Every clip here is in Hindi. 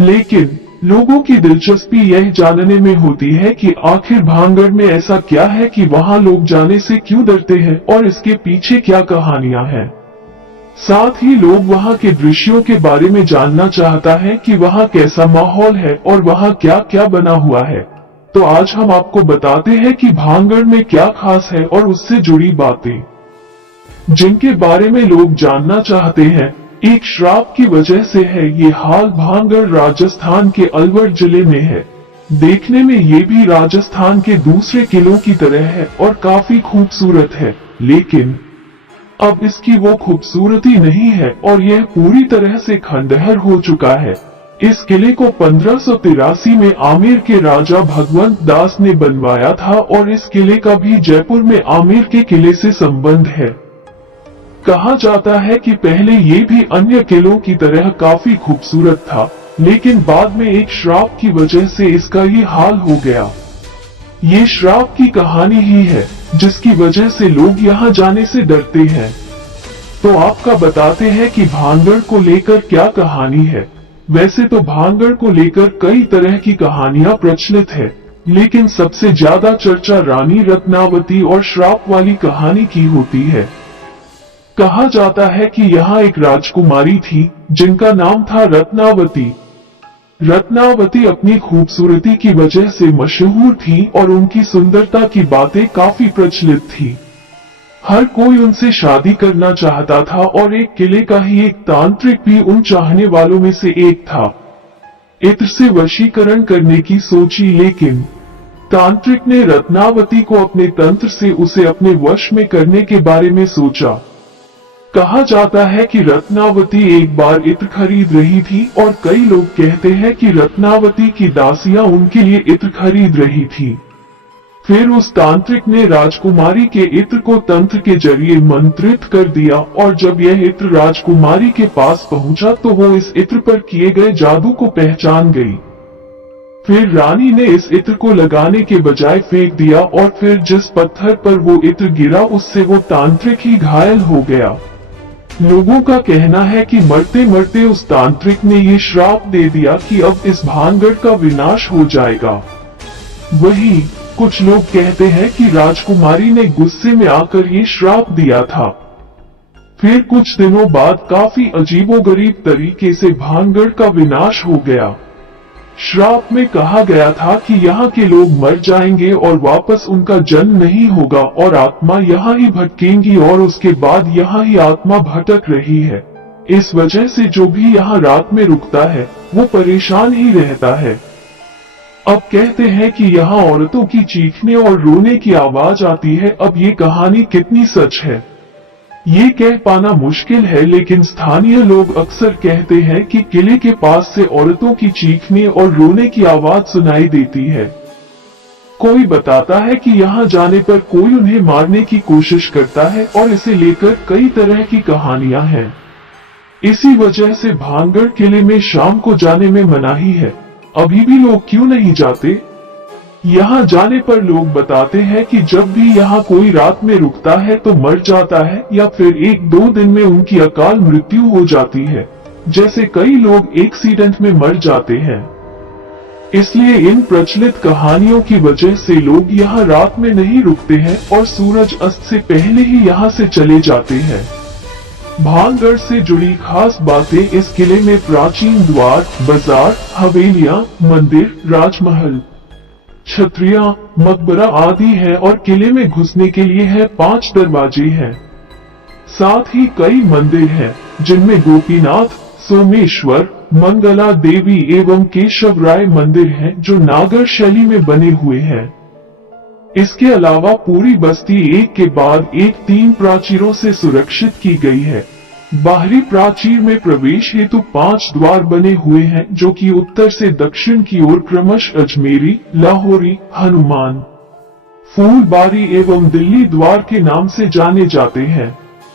लेकिन लोगों की दिलचस्पी यह जानने में होती है कि आखिर भानगढ़ में ऐसा क्या है कि वहां लोग जाने से क्यों डरते हैं और इसके पीछे क्या कहानियां हैं। साथ ही लोग वहां के दृश्यों के बारे में जानना चाहता है कि वहां कैसा माहौल है और वहां क्या क्या बना हुआ है। तो आज हम आपको बताते हैं कि भानगढ़ में क्या खास है और उससे जुड़ी बातें जिनके बारे में लोग जानना चाहते हैं। एक श्राप की वजह से है ये हाल। भानगढ़ राजस्थान के अलवर जिले में है। देखने में ये भी राजस्थान के दूसरे किलों की तरह है और काफी खूबसूरत है, लेकिन अब इसकी वो खूबसूरती नहीं है और यह पूरी तरह से खंडहर हो चुका है। इस किले को 1583 में आमेर के राजा भगवंत दास ने बनवाया था और इस किले का भी जयपुर में आमेर के किले से संबंध है। कहा जाता है कि पहले ये भी अन्य किलों की तरह काफी खूबसूरत था, लेकिन बाद में एक श्राप की वजह से इसका ये हाल हो गया। ये श्राप की कहानी ही है जिसकी वजह से लोग यहाँ जाने से डरते हैं। तो आपका बताते हैं कि भानगढ़ को लेकर क्या कहानी है। वैसे तो भानगढ़ को लेकर कई तरह की कहानियां प्रचलित है, लेकिन सबसे ज्यादा चर्चा रानी रत्नावती और श्राप वाली कहानी की होती है। कहा जाता है कि यहाँ एक राजकुमारी थी जिनका नाम था रत्नावती। रत्नावती अपनी खूबसूरती की वजह से मशहूर थी और उनकी सुंदरता की बातें काफी प्रचलित थी। हर कोई उनसे शादी करना चाहता था और एक किले का ही एक तांत्रिक भी उन चाहने वालों में से एक था। इत्र से वशीकरण करने की सोची, लेकिन तांत्रिक ने रत्नावती को अपने तंत्र से उसे अपने वश में करने के बारे में सोचा। कहा जाता है कि रत्नावती एक बार इत्र खरीद रही थी और कई लोग कहते हैं कि रत्नावती की दासियां उनके लिए इत्र खरीद रही थी। फिर उस तांत्रिक ने राजकुमारी के इत्र को तंत्र के जरिए मंत्रित कर दिया और जब यह इत्र राजकुमारी के पास पहुंचा तो वो इस इत्र पर किए गए जादू को पहचान गई। फिर रानी ने इस इत्र को लगाने के बजाय फेंक दिया और फिर जिस पत्थर पर वो इत्र गिरा उससे वो तांत्रिक ही घायल हो गया। लोगों का कहना है कि मरते मरते उस तांत्रिक ने ये श्राप दे दिया कि अब इस भानगढ़ का विनाश हो जाएगा। वहीं कुछ लोग कहते हैं कि राजकुमारी ने गुस्से में आकर ये श्राप दिया था। फिर कुछ दिनों बाद काफी अजीबोगरीब तरीके से भानगढ़ का विनाश हो गया। श्राप में कहा गया था कि यहाँ के लोग मर जाएंगे और वापस उनका जन्म नहीं होगा और आत्मा यहाँ ही भटकेंगी और उसके बाद यहाँ ही आत्मा भटक रही है। इस वजह से जो भी यहाँ रात में रुकता है वो परेशान ही रहता है। अब कहते हैं कि यहाँ औरतों की चीखने और रोने की आवाज आती है। अब ये कहानी कितनी सच है ये कह पाना मुश्किल है, लेकिन स्थानीय लोग अक्सर कहते हैं कि किले के पास से औरतों की चीखने और रोने की आवाज सुनाई देती है। कोई बताता है कि यहाँ जाने पर कोई उन्हें मारने की कोशिश करता है और इसे लेकर कई तरह की कहानियां हैं। इसी वजह से भानगढ़ किले में शाम को जाने में मनाही है। अभी भी लोग क्यों नहीं जाते? यहाँ जाने पर लोग बताते हैं कि जब भी यहाँ कोई रात में रुकता है तो मर जाता है या फिर 1-2 दिन में उनकी अकाल मृत्यु हो जाती है। जैसे कई लोग एक्सीडेंट में मर जाते हैं। इसलिए इन प्रचलित कहानियों की वजह से लोग यहाँ रात में नहीं रुकते हैं और सूरज अस्त से पहले ही यहाँ से चले जाते हैं। भानगढ़ से जुड़ी खास बातें इस किले में प्राचीन द्वार, बाजार, हवेलियां, मंदिर, राजमहल, छतरिया, मकबरा आदि है और किले में घुसने के लिए है 5 दरवाजे हैं। साथ ही कई मंदिर हैं जिनमें गोपीनाथ, सोमेश्वर, मंगला देवी एवं केशव राय मंदिर हैं जो नागर शैली में बने हुए हैं। इसके अलावा पूरी बस्ती एक के बाद एक 3 प्राचीरों से सुरक्षित की गई है। बाहरी प्राचीर में प्रवेश हेतु 5 द्वार बने हुए हैं जो कि उत्तर से दक्षिण की ओर क्रमशः अजमेरी, लाहौरी, हनुमान, फूलबारी एवं दिल्ली द्वार के नाम से जाने जाते हैं।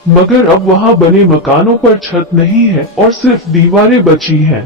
मगर अब वहां बने मकानों पर छत नहीं है और सिर्फ दीवारें बची हैं।